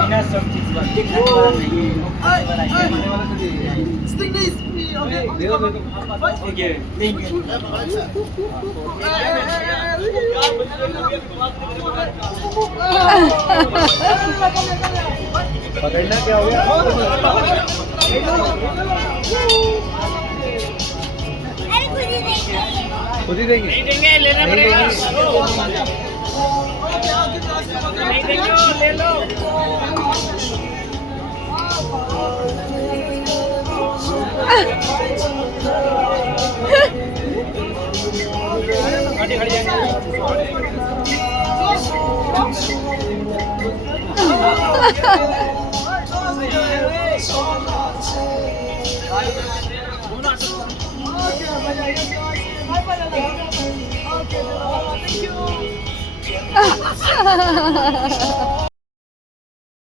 बिना सब चीज बाकी खाने वाला नहीं है। Stick this. Okay. Okay thank you. पकड़ना क्या हो गया? खुद ही देंगे। नहीं देंगे लेना पड़ेगा। नहीं देंगे ले लो। खड़ी खड़ी Okay.